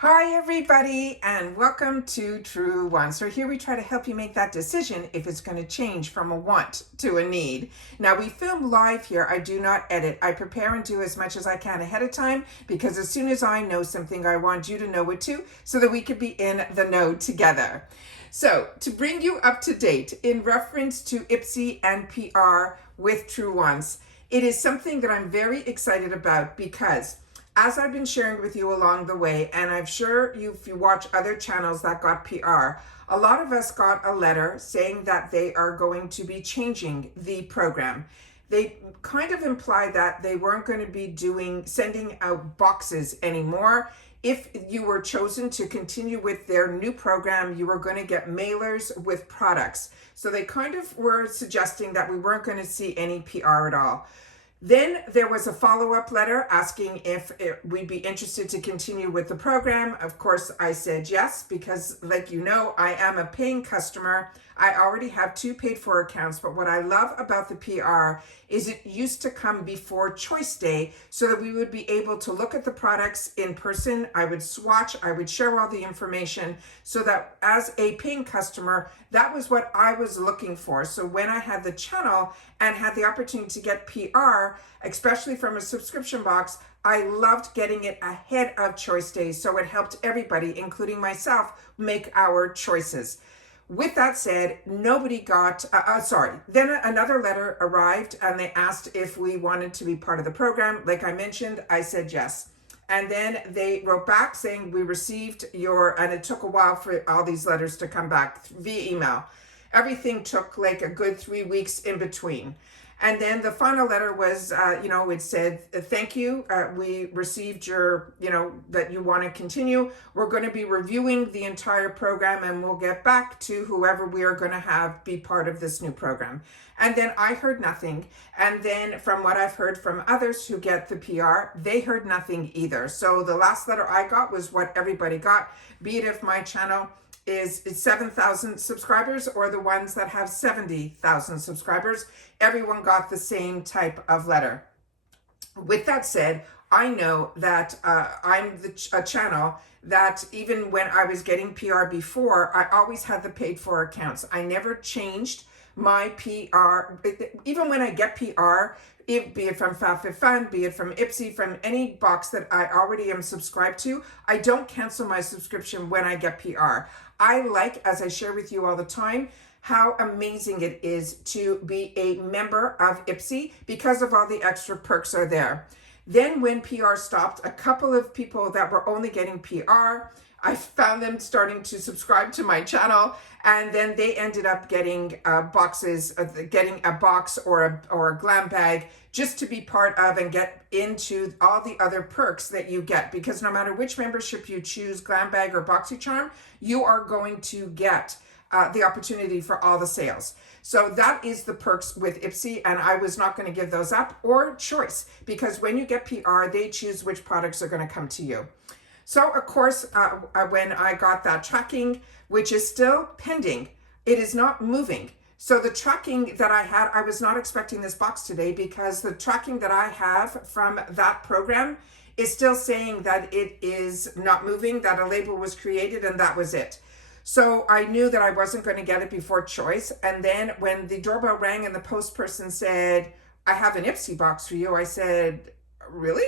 Hi everybody, and welcome to Truewants. So here we try to help you make that decision if it's going to change from a want to a need. Now we film live here. I do not edit. I prepare and do as much as I can ahead of time because as soon as I know something, I want you to know it too, so that we could be in the know together. So to bring you up to date in reference to IPSY and PR with Truewants, it is something that I'm very excited about because as I've been sharing with you along the way, and I'm sure if you watch other channels that got PR, a lot of us got a letter saying that they are going to be changing the program. They kind of implied that they weren't going to be sending out boxes anymore. If you were chosen to continue with their new program, you were going to get mailers with products. So they kind of were suggesting that we weren't going to see any PR at all. Then there was a follow-up letter asking if we'd be interested to continue with the program. Of course, I said yes, because like you know, I am a paying customer. I already have 2 paid-for accounts, but what I love about the PR is it used to come before Choice Day so that we would be able to look at the products in person. I would swatch, I would share all the information so that as a paying customer, that was what I was looking for. So when I had the channel and had the opportunity to get PR, especially from a subscription box, I loved getting it ahead of Choice Day. So it helped everybody, including myself, make our choices. With that said, nobody got, then another letter arrived and they asked if we wanted to be part of the program. Like I mentioned, I said yes. And then they wrote back saying we received and it took a while for all these letters to come back via email. Everything took like a good 3 weeks in between. And then the final letter was, it said, thank you. We received your, that you want to continue. We're going to be reviewing the entire program and we'll get back to whoever we are going to have be part of this new program. And then I heard nothing. And then from what I've heard from others who get the PR, they heard nothing either. So the last letter I got was what everybody got, be it if my channel is 7,000 subscribers or the ones that have 70,000 subscribers. Everyone got the same type of letter. With that said, I know that I'm a channel that even when I was getting PR before, I always had the paid for accounts. I never changed my PR. Even when I get PR, be it from FabFitFun, be it from IPSY, from any box that I already am subscribed to, I don't cancel my subscription when I get PR. I like, as I share with you all the time, how amazing it is to be a member of IPSY because of all the extra perks are there. Then when PR stopped, a couple of people that were only getting PR, I found them starting to subscribe to my channel, and then they ended up getting boxes, getting a box or a glam bag just to be part of and get into all the other perks that you get. Because no matter which membership you choose, glam bag or Boxycharm, you are going to get the opportunity for all the sales. So that is the perks with IPSY, and I was not going to give those up or Choice, because when you get PR, they choose which products are going to come to you. So of course, when I got that tracking, which is still pending, it is not moving. So the tracking that I had, I was not expecting this box today because the tracking that I have from that program is still saying that it is not moving, that a label was created and that was it. So I knew that I wasn't going to get it before Choice. And then when the doorbell rang and the post person said, I have an IPSY box for you, I said, really?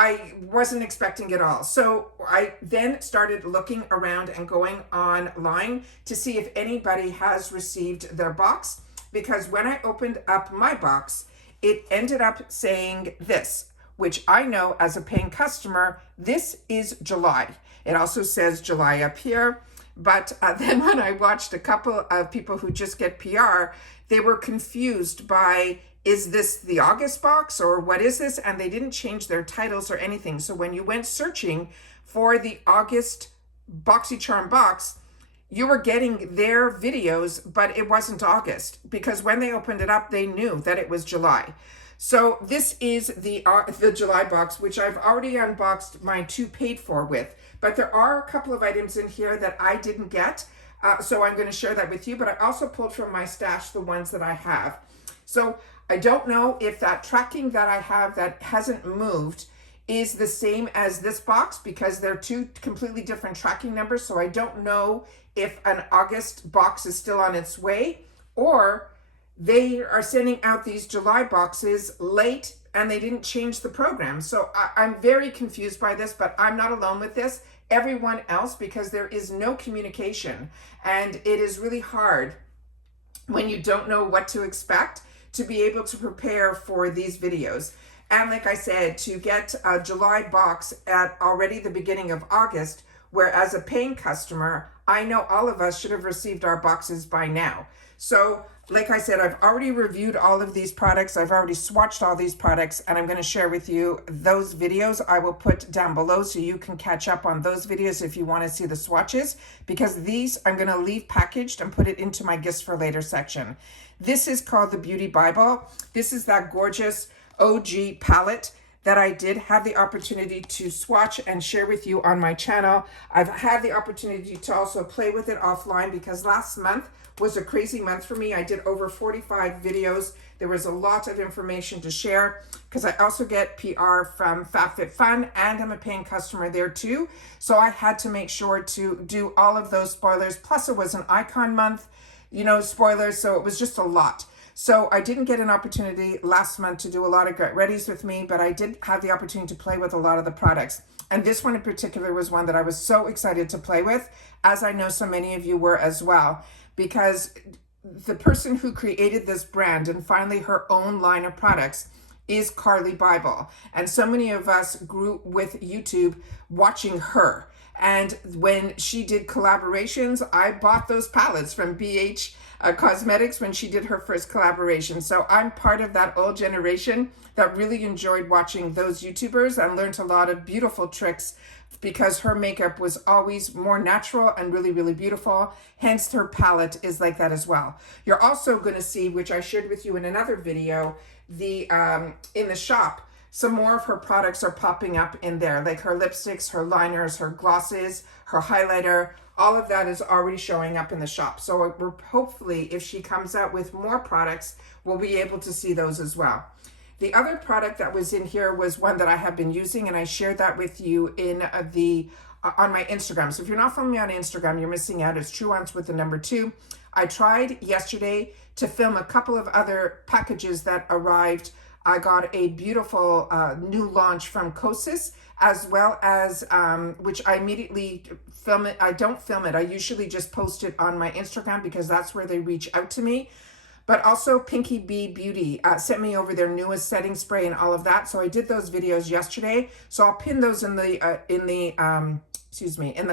I wasn't expecting it all. So I then started looking around and going online to see if anybody has received their box, because when I opened up my box, it ended up saying this, which I know as a paying customer, this is July. It also says July up here. But then when I watched a couple of people who just get PR, they were confused by, is this the August box or what is this? And they didn't change their titles or anything. So when you went searching for the August Boxycharm box, you were getting their videos, but it wasn't August, because when they opened it up, they knew that it was July. So this is the July box, which I've already unboxed my 2 paid for with. But there are a couple of items in here that I didn't get. So I'm going to share that with you. But I also pulled from my stash the ones that I have. So I don't know if that tracking that I have that hasn't moved is the same as this box because they're two completely different tracking numbers. So I don't know if an August box is still on its way, or they are sending out these July boxes late and they didn't change the program. So I'm very confused by this, but I'm not alone with this. Everyone else, because there is no communication, and it is really hard when you don't know what to expect to be able to prepare for these videos. And like I said, to get a July box at already the beginning of August, where as a paying customer, I know all of us should have received our boxes by now. So like I said, I've already reviewed all of these products. I've already swatched all these products, and I'm going to share with you those videos I will put down below so you can catch up on those videos if you want to see the swatches, because these I'm going to leave packaged and put it into my gifts for later section. This is called the Beauty Bible. This is that gorgeous OG palette that I did have the opportunity to swatch and share with you on my channel. I've had the opportunity to also play with it offline because last month was a crazy month for me. I did over 45 videos. There was a lot of information to share because I also get PR from FabFitFun and I'm a paying customer there too. So I had to make sure to do all of those spoilers. Plus it was an icon month, you know, spoilers. So it was just a lot. So I didn't get an opportunity last month to do a lot of get readies with me, but I did have the opportunity to play with a lot of the products. And this one in particular was one that I was so excited to play with, as I know so many of you were as well, because the person who created this brand and finally her own line of products is Carly Bible. And so many of us grew with YouTube watching her. And when she did collaborations, I bought those palettes from BH Cosmetics when she did her first collaboration. So I'm part of that old generation that really enjoyed watching those YouTubers and learned a lot of beautiful tricks because her makeup was always more natural and really, really beautiful. Hence her palette is like that as well. You're also going to see, which I shared with you in another video, the in the shop, some more of her products are popping up in there, like her lipsticks, her liners, her glosses, her highlighter. All of that is already showing up in the shop. So we're hopefully, if she comes out with more products, we'll be able to see those as well. The other product that was in here was one that I have been using, and I shared that with you in on my Instagram. So if you're not following me on Instagram, you're missing out. It's Truewants with the number 2. I tried yesterday to film a couple of other packages that arrived. I got a beautiful new launch from Kosas, as well as, which I immediately film it. I don't film it. I usually just post it on my Instagram because that's where they reach out to me. But also Pinky Bee Beauty sent me over their newest setting spray and all of that. So I did those videos yesterday. So I'll pin those in the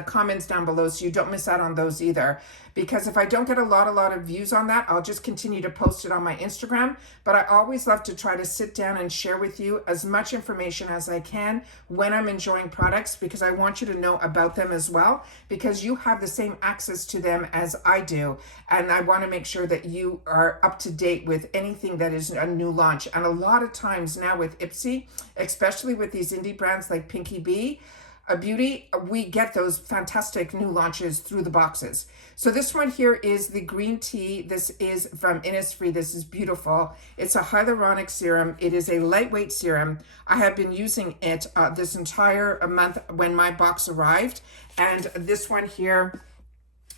comments down below so you don't miss out on those either. Because if I don't get a lot of views on that, I'll just continue to post it on my Instagram. But I always love to try to sit down and share with you as much information as I can when I'm enjoying products, because I want you to know about them as well, because you have the same access to them as I do. And I want to make sure that you are up to date with anything that is a new launch. And a lot of times now with IPSY, especially with these indie brands like Pinky Bee Beauty, we get those fantastic new launches through the boxes. So this one here is the green tea. This is from Innisfree. This is beautiful. It's a hyaluronic serum. It is a lightweight serum. I have been using it this entire month when my box arrived. And this one here,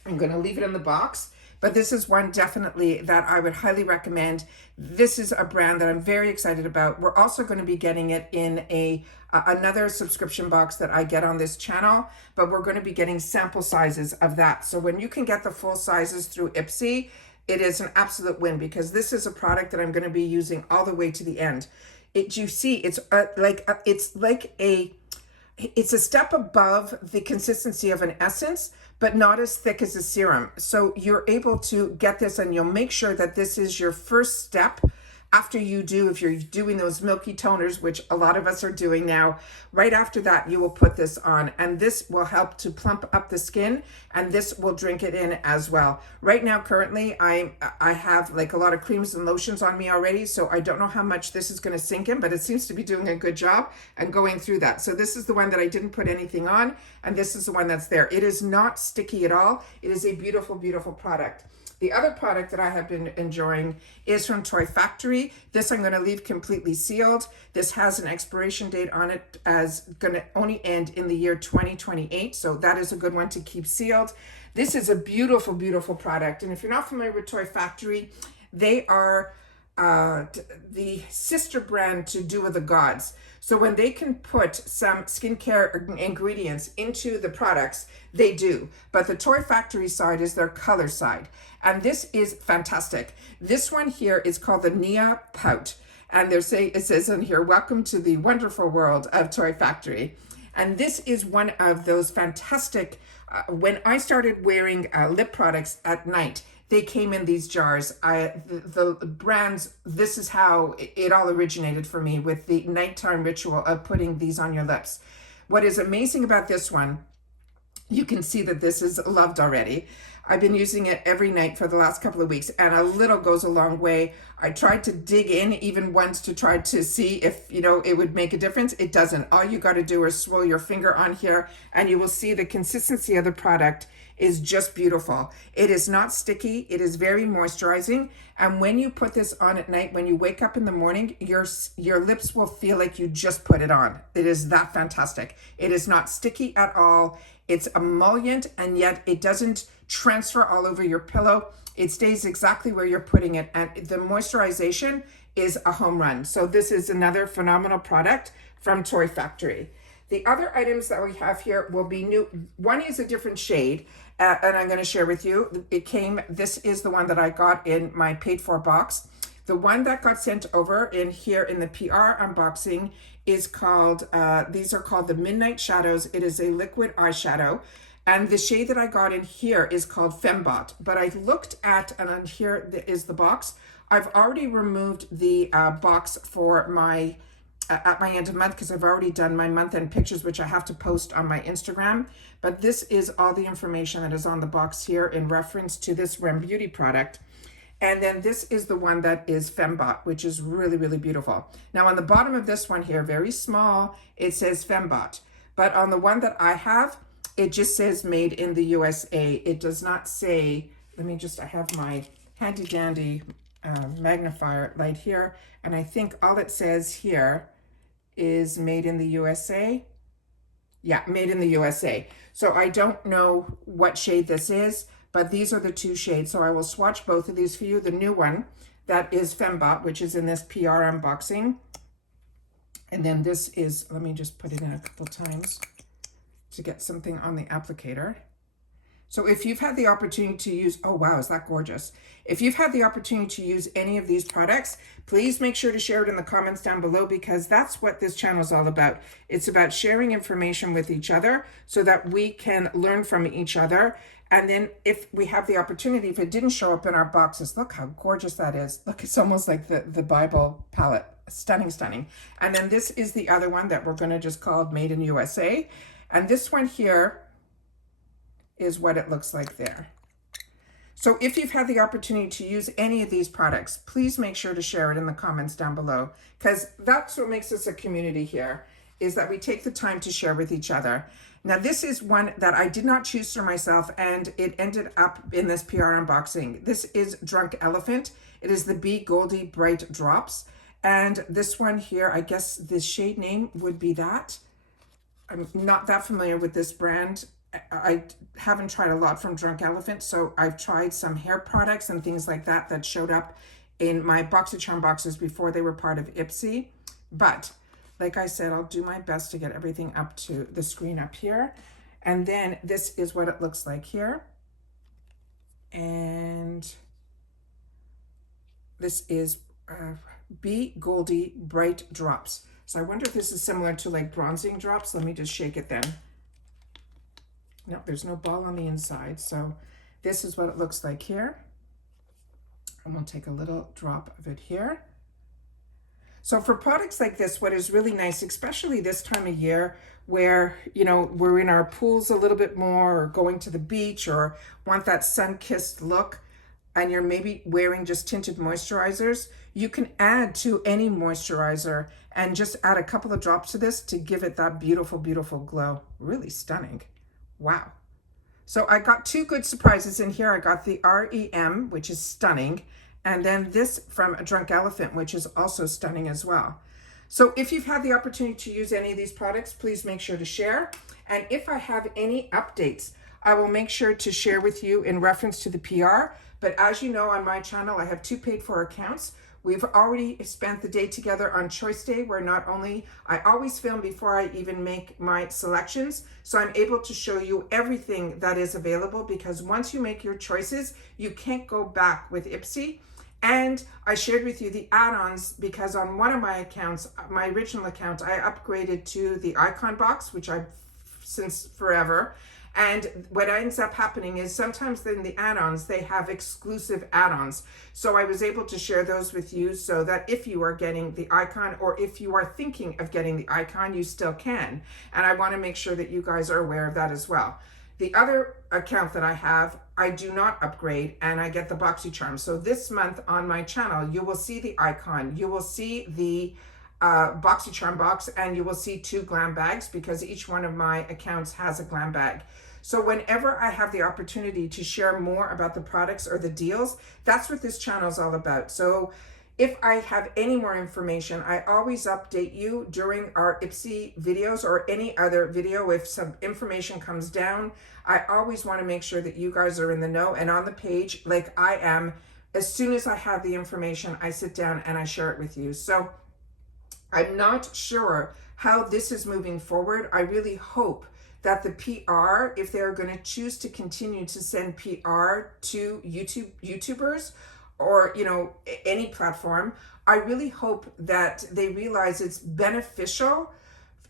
I'm going to leave it in the box. But this is one definitely that I would highly recommend. This is a brand that I'm very excited about. We're also going to be getting it in another subscription box that I get on this channel, but we're going to be getting sample sizes of that. So when you can get the full sizes through IPSY, it is an absolute win, because this is a product that I'm going to be using all the way to the end. You see, it's a step above the consistency of an essence, but not as thick as a serum. So you're able to get this, and you'll make sure that this is your first step after you do, if you're doing those milky toners, which a lot of us are doing now. Right after that, you will put this on, and this will help to plump up the skin, and this will drink it in as well. Right now, currently, I have like a lot of creams and lotions on me already, so I don't know how much this is going to sink in, but it seems to be doing a good job and going through that. So this is the one that I didn't put anything on, and this is the one that's there. It is not sticky at all. It is a beautiful, beautiful product. The other product that I have been enjoying is from Toy Factory. Factory. This I'm going to leave completely sealed. This has an expiration date on it as going to only end in the year 2028. So that is a good one to keep sealed. This is a beautiful, beautiful product. And if you're not familiar with Toy Factory, they are the sister brand to Do With The Gods. So when they can put some skincare ingredients into the products, they do. But the Toy Factory side is their color side. And this is fantastic. This one here is called the Nia Pout. And it says in here, welcome to the wonderful world of Toy Factory. And this is one of those fantastic, when I started wearing lip products at night, they came in these jars. The brands, this is how it all originated for me, with the nighttime ritual of putting these on your lips. What is amazing about this one, you can see that this is loved already. I've been using it every night for the last couple of weeks, and a little goes a long way. I tried to dig in even once to try to see if, it would make a difference. It doesn't. All you got to do is swirl your finger on here, and you will see the consistency of the product is just beautiful. It is not sticky. It is very moisturizing. And when you put this on at night, when you wake up in the morning, your lips will feel like you just put it on. It is that fantastic. It is not sticky at all. It's emollient, and yet it doesn't transfer all over your pillow. It stays exactly where you're putting it. And the moisturization is a home run. So this is another phenomenal product from Toy Factory. The other items that we have here will be new. One is a different shade, and I'm going to share with you. This is the one that I got in my paid for box. The one that got sent over in here in the PR unboxing is called, these are called the Midnight Shadows. It is a liquid eyeshadow. And the shade that I got in here is called Fembot. But I looked at, and on here is the box. I've already removed the box for my at my end of month, because I've already done my month-end pictures, which I have to post on my Instagram. But this is all the information that is on the box here in reference to this Rem Beauty product. And then this is the one that is Fembot, which is really, really beautiful. Now on the bottom of this one here, very small, it says Fembot. But on the one that I have, it just says made in the USA. It does not say, I have my handy dandy magnifier light here. And I think all it says here is made in the USA. Yeah, made in the USA. So I don't know what shade this is, but these are the two shades. So I will swatch both of these for you. The new one, that is Fembot, which is in this PR unboxing. And then this is, let me just put it in a couple times to get something on the applicator. So if you've had the opportunity to use, oh wow, is that gorgeous? If you've had the opportunity to use any of these products, please make sure to share it in the comments down below, because that's what this channel is all about. It's about sharing information with each other so that we can learn from each other. And then if we have the opportunity, if it didn't show up in our boxes, look how gorgeous that is. Look, it's almost like the Bible palette. Stunning, stunning. And then this is the other one that we're going to just call Made in USA. And this one here is what it looks like there. So if you've had the opportunity to use any of these products, please make sure to share it in the comments down below, because that's what makes us a community here, is that we take the time to share with each other. Now this is one that I did not choose for myself, and it ended up in this PR unboxing. This is Drunk Elephant. It is the Be Goldie Bright Drops. And this one here, I guess the shade name would be that. I'm not that familiar with this brand. I haven't tried a lot from Drunk Elephant, so I've tried some hair products and things like that that showed up in my Boxycharm boxes before they were part of IPSY. But like I said, I'll do my best to get everything up to the screen up here. And then this is what it looks like here. And this is Be Goldie Bright Drops. So I wonder if this is similar to like bronzing drops. Let me just shake it then. No, there's no ball on the inside. So this is what it looks like here. And we'll take a little drop of it here. So for products like this, what is really nice, especially this time of year where, we're in our pools a little bit more, or going to the beach, or want that sun-kissed look, and you're maybe wearing just tinted moisturizers, you can add to any moisturizer and just add a couple of drops to this to give it that beautiful, beautiful glow. Really stunning. Wow. So I got two good surprises in here. I got the REM, which is stunning, And then this from a Drunk Elephant, which is also stunning as well. So if you've had the opportunity to use any of these products, please make sure to share. And if I have any updates, I will make sure to share with you in reference to the PR. But as you know, on my channel, I have 2 paid for accounts. We've already spent the day together on Choice Day, where not only I always film before I even make my selections, so I'm able to show you everything that is available, because once you make your choices, you can't go back with IPSY. And I shared with you the add-ons because on one of my accounts, my original account, I upgraded to the icon box, which I've since forever. And what ends up happening is sometimes in the add-ons, they have exclusive add-ons. So I was able to share those with you so that if you are getting the icon, or if you are thinking of getting the icon, you still can. And I want to make sure that you guys are aware of that as well. The other account that I have, I do not upgrade, and I get the Boxycharm. So this month on my channel, you will see the icon, you will see the Boxycharm box, and you will see 2 glam bags, because each one of my accounts has a glam bag. So whenever I have the opportunity to share more about the products or the deals, that's what this channel is all about. So if I have any more information, I always update you during our IPSY videos or any other video. If some information comes down, I always want to make sure that you guys are in the know and on the page like I am. As soon as I have the information, I sit down and I share it with you. So I'm not sure how this is moving forward. I really hope that the PR, if they're going to choose to continue to send PR to YouTubers, or any platform, I really hope that they realize it's beneficial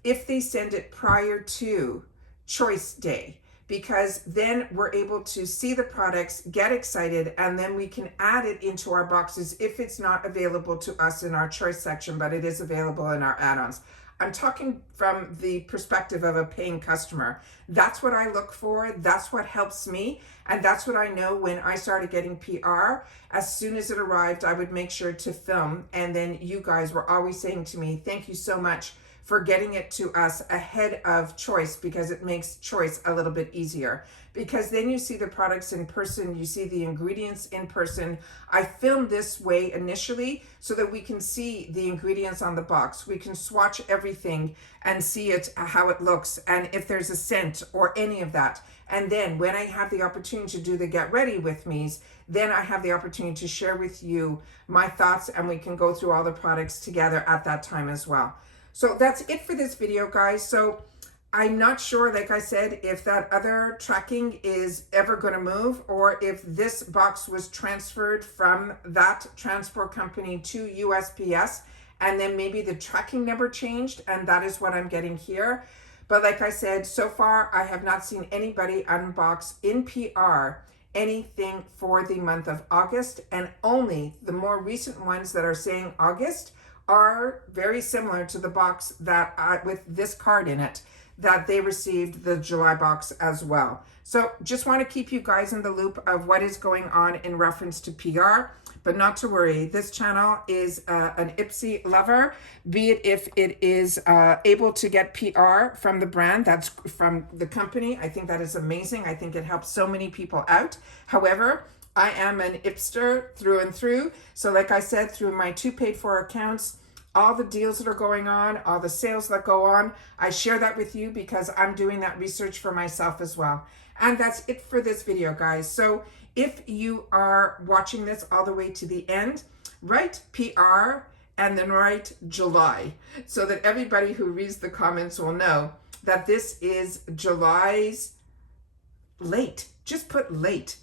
if they send it prior to Choice Day, because then we're able to see the products, get excited, and then we can add it into our boxes if it's not available to us in our choice section, but it is available in our add-ons. I'm talking from the perspective of a paying customer. That's what I look for. That's what helps me. And that's what I know when I started getting PR. As soon as it arrived, I would make sure to film. And then you guys were always saying to me, thank you so much for getting it to us ahead of choice, because it makes choice a little bit easier. Because then you see the products in person, you see the ingredients in person. I filmed this way initially so that we can see the ingredients on the box. We can swatch everything and see it, how it looks, and if there's a scent or any of that. And then when I have the opportunity to do the get ready with me's, then I have the opportunity to share with you my thoughts, and we can go through all the products together at that time as well. So that's it for this video, guys. So I'm not sure, like I said, if that other tracking is ever going to move, or if this box was transferred from that transport company to USPS, and then maybe the tracking number changed, and that is what I'm getting here. But like I said, so far, I have not seen anybody unbox in PR anything for the month of August, and only the more recent ones that are saying August are very similar to the box that with this card in it, that they received the July box as well. So just want to keep you guys in the loop of what is going on in reference to PR, but not to worry. This channel is an IPSY lover, be it if it is able to get PR from the brand, that's from the company. I think that is amazing. I think it helps so many people out. However, I am an IPSter through and through. So like I said, through my 2 paid for accounts, all the deals that are going on, all the sales that go on, I share that with you because I'm doing that research for myself as well. And that's it for this video, guys. So if you are watching this all the way to the end, write PR and then write July, so that everybody who reads the comments will know that this is July's late. Just put late.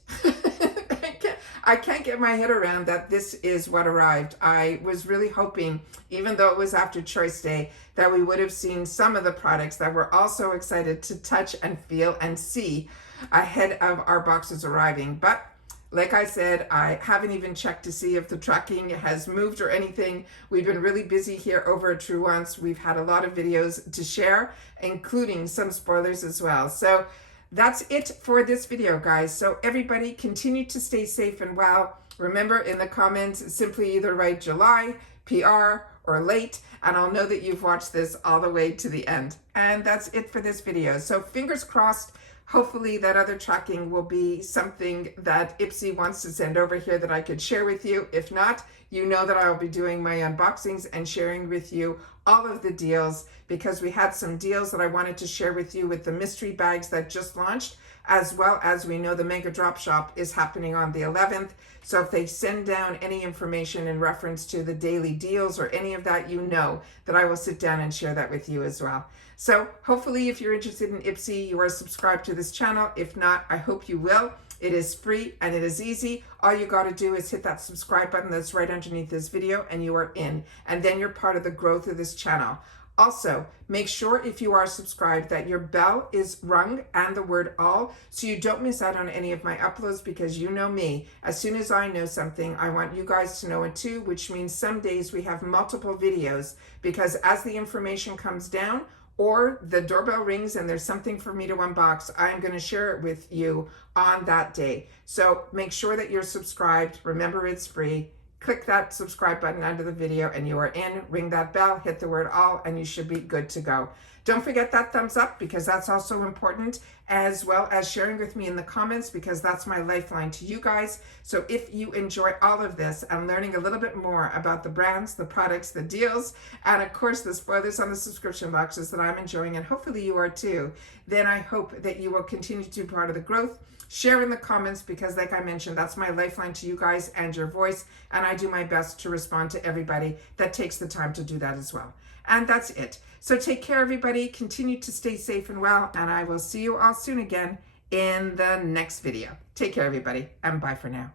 I can't get my head around that this is what arrived. I was really hoping, even though it was after Choice Day, that we would have seen some of the products that we're also excited to touch and feel and see ahead of our boxes arriving. But like I said, I haven't even checked to see if the tracking has moved or anything. We've been really busy here over at Truewants. We've had a lot of videos to share, including some spoilers as well. So that's it for this video, guys. So everybody continue to stay safe and well. Remember, in the comments, simply either write July, PR, or late, and I'll know that you've watched this all the way to the end. And that's it for this video. So fingers crossed, hopefully that other tracking will be something that IPSY wants to send over here that I could share with you. If not, you know that I will be doing my unboxings and sharing with you all of the deals, because we had some deals that I wanted to share with you with the mystery bags that just launched, as well as we know the Mega Drop Shop is happening on the 11th. So if they send down any information in reference to the daily deals or any of that, you know that I will sit down and share that with you as well. So hopefully if you're interested in IPSY, you are subscribed to this channel. If not, I hope you will. It is free and it is easy. All you got to do is hit that subscribe button that's right underneath this video and you are in. And then you're part of the growth of this channel. Also, make sure if you are subscribed that your bell is rung and the word all, so you don't miss out on any of my uploads, because you know me. As soon as I know something, I want you guys to know it too, which means some days we have multiple videos, because as the information comes down or the doorbell rings and there's something for me to unbox, I'm going to share it with you on that day. So make sure that you're subscribed. Remember, it's free. Click that subscribe button under the video and you are in. Ring that bell, hit the word all, and you should be good to go. Don't forget that thumbs up, because that's also important, as well as sharing with me in the comments, because that's my lifeline to you guys. So if you enjoy all of this and learning a little bit more about the brands, the products, the deals, and of course the spoilers on the subscription boxes that I'm enjoying, and hopefully you are too, then I hope that you will continue to be part of the growth. Share in the comments, because like I mentioned, that's my lifeline to you guys and your voice, and I do my best to respond to everybody that takes the time to do that as well. And that's it. So take care, everybody. Continue to stay safe and well, and I will see you all soon again in the next video. Take care, everybody, and bye for now.